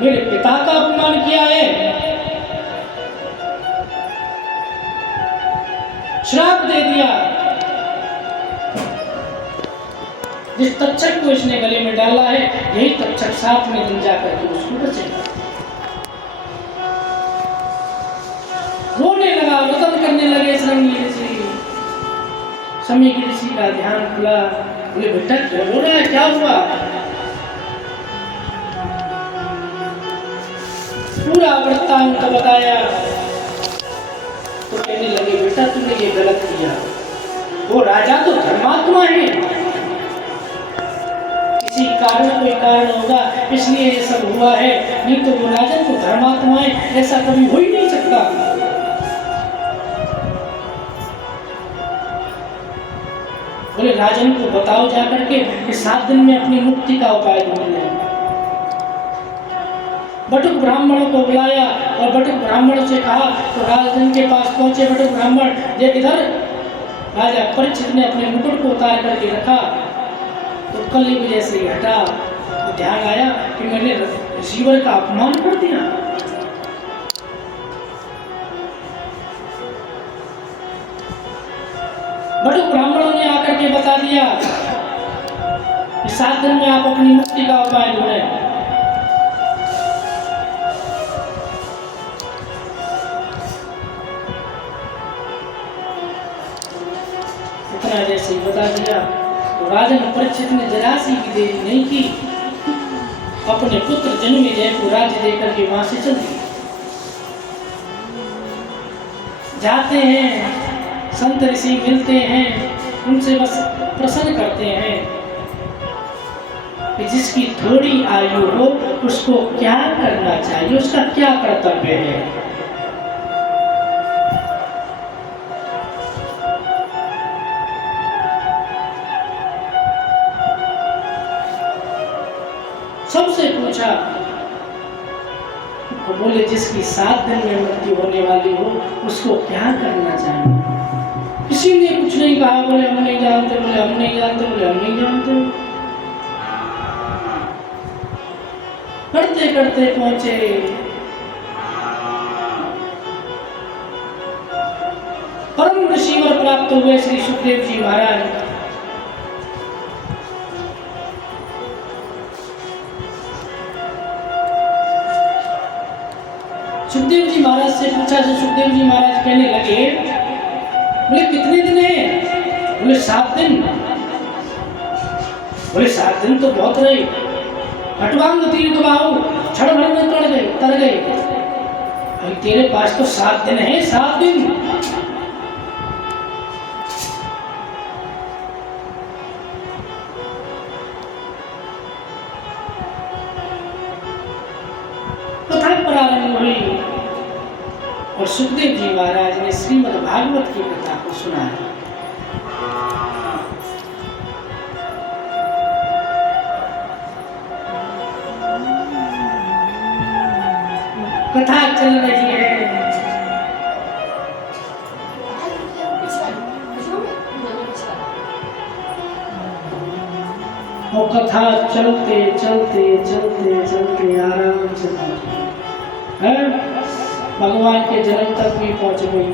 मेरे पिता का अपमान किया है, श्राप दे दिया। जिस तक्षक को इसने गले में डाला है, यही तक्षक 7वें दिन जाकर के उसको बचेगा। रोने लगा, वतन करने लगे श्रृंगी ऋषि। शमी ऋषि का ध्यान खुला, बोले बेटा क्यों रो रहा है, क्या हुआ? पूरा वृत्तांत बताया तो कहने लगे बेटा तुमने ये गलत किया, वो राजा तो धर्मात्मा है, किसी कारण कोई कारण होगा इसलिए ये सब हुआ है, नहीं तो वो राजा तो धर्मात्मा है, ऐसा कभी हो ही नहीं सकता। बोले राजन को बताओ जाकर के कि 7 दिन में अपनी मुक्ति का उपाय ढूंढ लें। बटुक ब्राह्मणों को बुलाया और बटुक ब्राह्मणों से कहा, तो राजन के पास पहुंचे बटुक ब्राह्मण, ये इधर राजा परीक्षित ने अपने मुकुट को उतार करके रखा तो कलयुग जैसे ही हटा तो ध्यान आया कि मैंने ऋषिवर का अपमान कर दिया। बटुक ब्राह्मणों ने आकर के बता दिया कि 7 दिन में आप अपनी मुक्ति का उपाय ढूंढें। इतना जैसे ही बता दिया तो राजन परीक्षित ने जरा सी भी देरी नहीं की, अपने पुत्र जन्मेजय को राज्य देकर के वहां से चल दिए। जाते हैं, संत ऋषि मिलते हैं, उनसे बस प्रसन्न करते हैं कि जिसकी थोड़ी आयु हो उसको क्या करना चाहिए, उसका क्या कर्तव्य है। सबसे पूछा तो बोले जिसकी 7 दिन में मृत्यु होने वाली हो उसको क्या करना चाहिए। किसी ने कुछ नहीं कहा, बोले हम नहीं जानते, बोले हम नहीं जानते, बोले हम नहीं जानते। करते करते पहुंचे परम ऋषिवर प्राप्त हुए श्री सुखदेव जी महाराज। सुखदेव जी महाराज से पूछा तो सुखदेव जी महाराज कहने लगे, बोले कितने दिन है? बोले 7 दिन। बोले 7 दिन तो बहुत रहे, हटवांग तीर्थ बाहु क्षण भर में तर गए। अरे तेरे पास तो 7 दिन है, 7 दिन। कथा प्रारंभ हुई और सुखदेव जी महाराज ने श्रीमद् भागवत की कथा को सुनाया। कथा चल रही है, और कथा चलते चलते चलते चलते आराम से भगवान के जन्म तक भी पहुंच गई।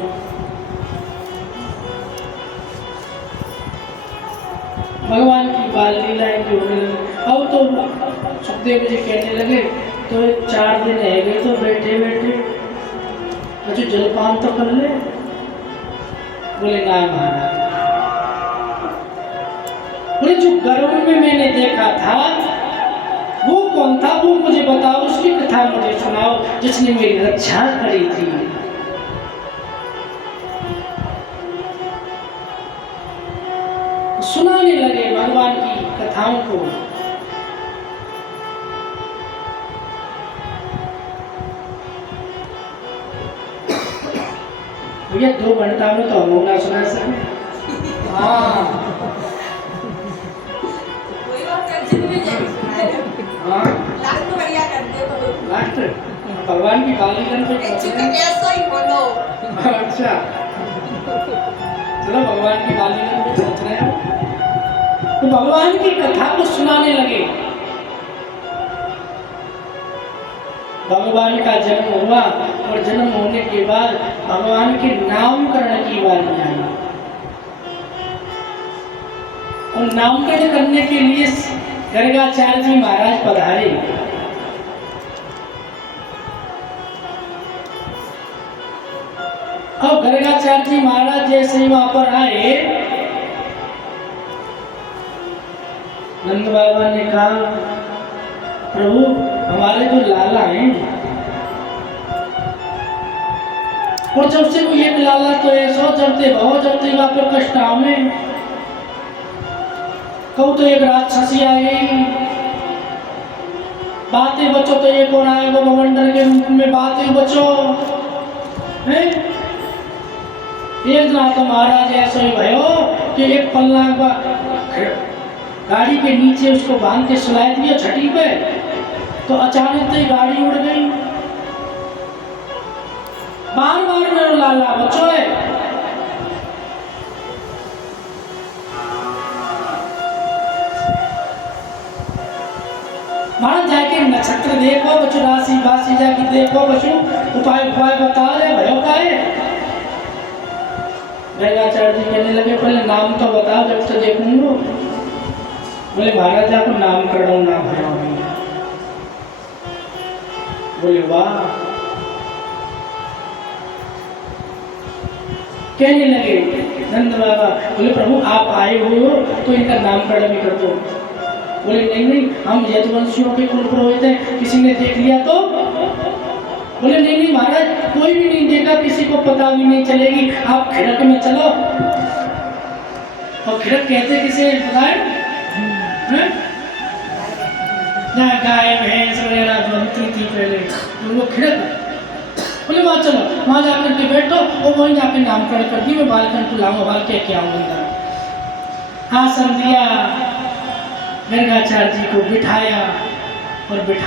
भगवान की बाल लीलाएं भी होने लगी। अब तो सुखदेव जी कहने लगे तो 4 दिन रह गए तो बैठे बैठे अच्छा जलपान तो कर ले। बोले ना महाराज, बोले जो गर्भ में मैंने देखा था वो कौन था, वो मुझे बताओ, उसकी कथा मुझे सुनाओ जिसने मेरी रक्षा करी थी। सुनाने लगे भगवान की कथाओं को। भैया 2 घंटा में तो हम ना सुना सके। हाँ लास्ट भगवान की गाली करने पे अच्छा चलो भगवान की गाली करने पे सोच रहे हैं तो भगवान की कथा को सुनाने लगे। भगवान का जन्म हुआ और जन्म होने के बाद भगवान के नामकरण की बारी आई और नामकरण करने के लिए गर्गाचार्य जी महाराज पधारे। अब गर्गाचार्य जी महाराज जैसे ही वहां पर आए, नंद बाबा ने कहा, प्रभु हमारे जो लाला हैं, और जब से वो एक लाला तो ऐसा जबते बहुत जबते वहां पर कष्ट आवे, कहू तो एक राक्षसी आई, बातें बचो तो एक और आए वो बवंडर के रूप में, बातें बचो है। एक दिन तो महाराज ऐसा ही भयो कि एक पल्ला गाड़ी के नीचे उसको बांध के सुलाए दिया छठी पे, तो अचानक से गाड़ी उड़ गई। बार बार मेरा लाला बच्चों है, महाराज जाके नक्षत्र देखो बच्चों, राशि बासी जाके देखो बच्चों, उपाय उपाय बता रहे भयो का है। गर्गाचार्य जी कहने लगे पहले नाम तो बताओ जब से देखूंगा। बोले महाराज आपको नाम करो ना भयो। बोले वाह। कहने लगे नंद बाबा, बोले प्रभु आप आए हो तो इनका नामकरण भी कर दो। बोले नहीं नहीं, हम यदुवंशियों के कुल पुरोहित हैं, किसी ने देख लिया तो। बोले नहीं नहीं महाराज, कोई भी नहीं देखा, किसी को पता भी नहीं चलेगी, आप खिड़क में चलो। और खिड़क कहते किसे बताए, जहाँ गाय भैंस वगैरह बनती थी पहले, वो खिड़क। बोले वहाँ चलो, वहाँ जाकर के बैठो और वहीं जाकर नामकरण कर दी, मैं बालकन को लाऊंगा, बाल के क्या आऊंगा। आसन दिया, गर्गाचार्य जी को बिठाया और बिठा